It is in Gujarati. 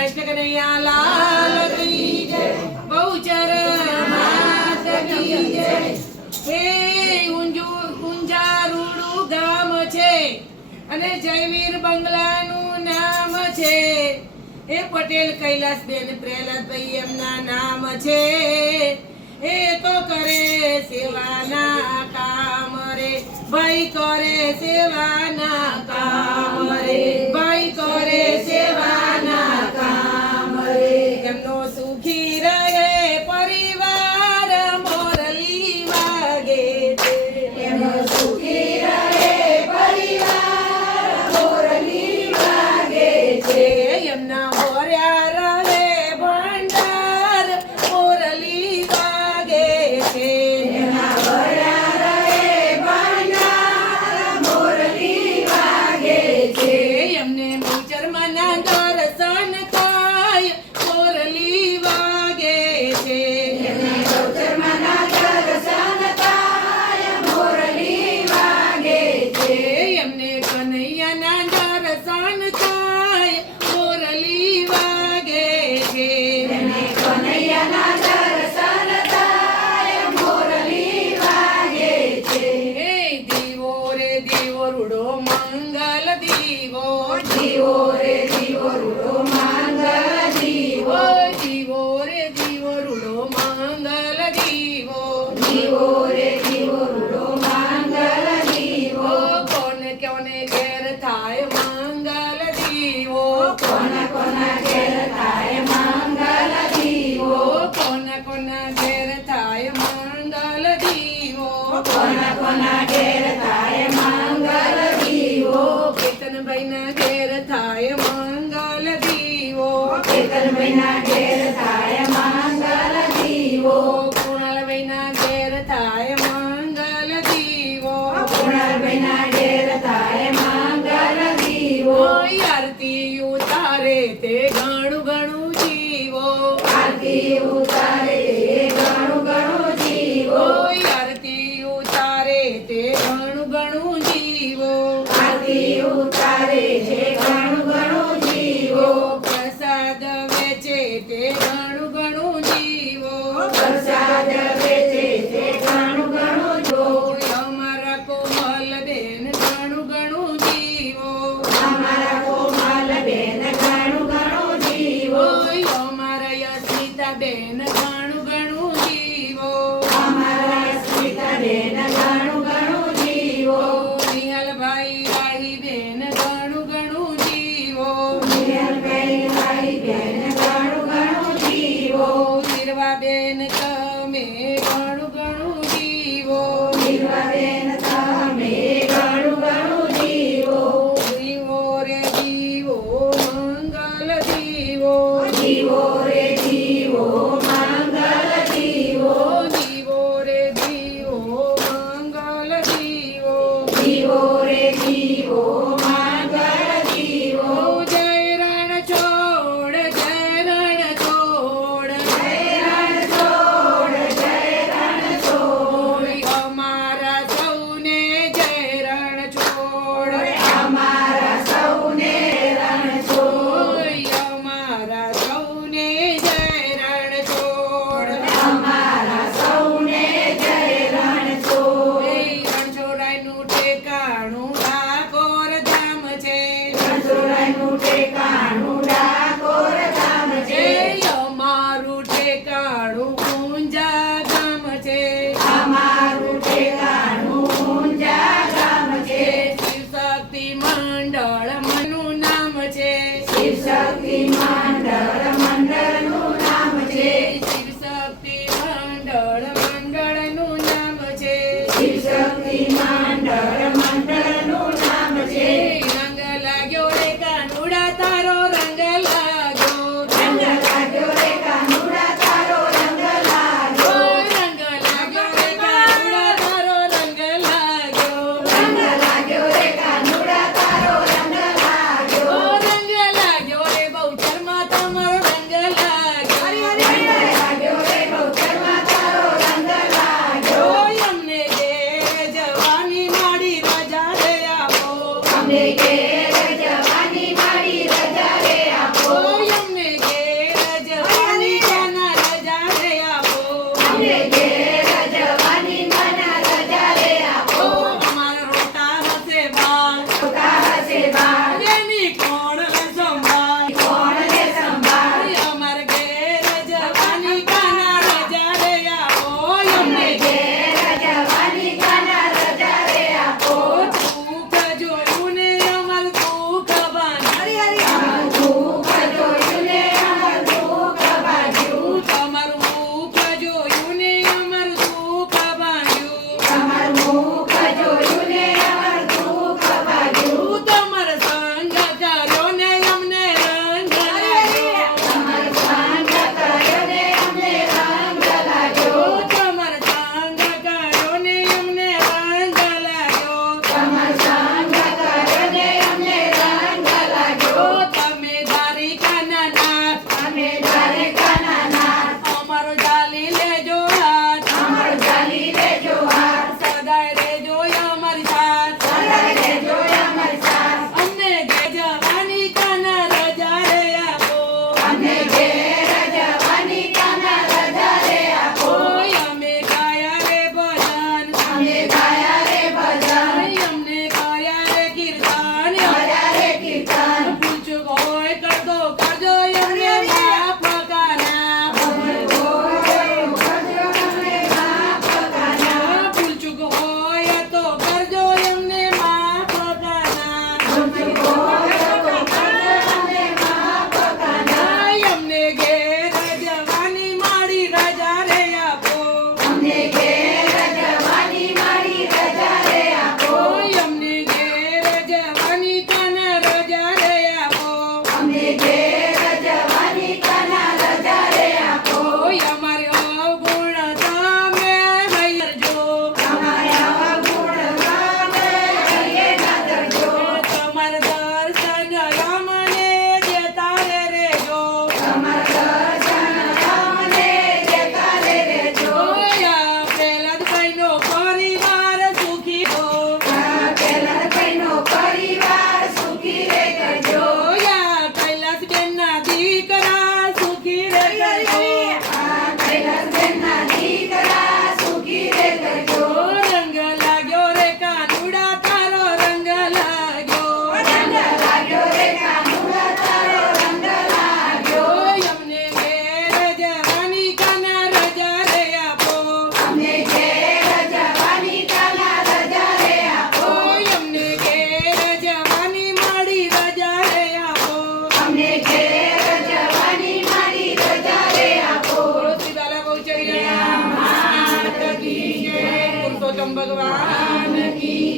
કૃષ્ણ કનૈયા લાલ કી જય, બહુચર માત કી જય। હે ઊંઝારુડું ગામ છે અને જયવીર બંગલાનું નામ છે। એ પટેલ કૈલાસબેન પ્રહલાદભાઈ એમના નામ છે। એ તો કરે સેવાના કામ રે ભાઈ, કરે સેવાના કામ રે ભાઈ, કરે સેવાના કામ રે। એમનો સુખી રહે પરિવાર મોરલી વાગે છે, એમનો સુખી રહે પરિવાર મોરલી વાગે છે। એમના હોર્યા રહે ભંડાર મોરલી વાગે છે, એમના હોર્યા રહે ભંડાર મોરલી વાગે છે। એમને બહુચરમાના દર્શન થાય મોરલી વાગે છે, એમને બહુચરમાના દર્શન થાય મોરલી વાગે છે। એમને કનૈયાના દર્શન થાય મોરલી વાગે છે, એમને કનૈયાના દર્શન થાય મોરલી વાગે છે। હે દીવો રે દીવો રૂડો મંગલ દીવો, દીવો રે દીવો રૂડો મંગલ દીવો, દીવો રે દીવો રૂડો મંગલ દીવો, દીવો રે દીવો રૂડો મંગલ દીવો। કોને કોને ઘેર થાય મંગલ દીવો, કોના કોના ઘેર થાય મંગલ દીવો, કોના કોના ઘેર થાય મંગલ દીવો, કોના કોના ઘેર થાય મંગલ દીવો। કેતનભાઈના ઘેર થાય મંગલ દીવો, કેતનભાઈના ઘેર થાય મંગલ દીવો। કુણાલભાઈના ઘેર થાય મંગલ દીવો, કુણાલભાઈના ઘેર થાય મંગલ દીવો। આરતી ઉતારે તે ઘણું ઘણું જીવો, આરતી ઉતારે તે ઘણું ઘણું જીવો, આરતી ઉતારે તે ઘણું ઘણું જીવો, આરતી ઉતારે તે ઘણું ઘણું જીવો। પ્રસાદ વેચે તે ઘણું ઘણું જીવો, પ્રસાદ વેચે તે ઘણું ઘણું જીવો। અમારા કોમલ બેન ઘણું ઘણું જીવો, અમારા કોમલ બેન ઘણું ઘણું જીવો, અમારા યશિતા બેન ઘણું ઘણું જીવો, અમારા યશિતા બેન ઘણું ઘણું જીવો। નિહાલભાઈ રાહી બેન ઘણું ઘણું જીવો, નિહાલભાઈ રાહી બેન ઘણું ઘણું જીવો। નિર્વા બેન તમે ઘણું ઘણું જીવો, નિર્વા બેન તમે ઘણું ઘણું જીવો। જીવો રે જીવો મંગલ દીવો, જીવો રે જીવો મંગલ દીવો, જીવો રે જીવો મંગલ દીવો, જીવો રે જીવો મંગલ દીવો। જય રણ છોડ, જય રણ છોડ, જય રણ છોડ, જય રણ છોડ। અમારા સૌને જય રણ છોડ, અમારા સૌને રણ છોડ, અમારા સૌને જય રણ છોડ, અમારા સૌને જય રણ છોડ। રણછોડાઈનું ઠેકાણું ડાકોર ધામ છે, રણછોડાઈનું ઠેકાણું ડાકોર ધામ છે। અમારું ઠેકાણું ઊંઝા ગામ છે, અમારું ઠેકાણું ઊંઝા ગામ છે। શિવશક્તિ મંડળ મનું નામ છે, શિવશક્તિ મંડળ મંડળનું નામ છે, શિવશક્તિ મંડળ મંડળનું નામ છે, શિવશક્તિ મંડળ મંડળનું નામ છે। રંગ લાગ્યો રે કાનુડા તારો રંગ લાગ્યો, રંગ લાગ્યો રે કાનુડા તારો રંગ લાગ્યો, રંગ લાગ્યો રે કાનુડા તારો રંગ લાગ્યો, રંગ લાગ્યો રે કાનુડા તારો રંગ લાગ્યો, રંગ લાગ્યો રે બહુચરમાં તમારો ભગવાન કી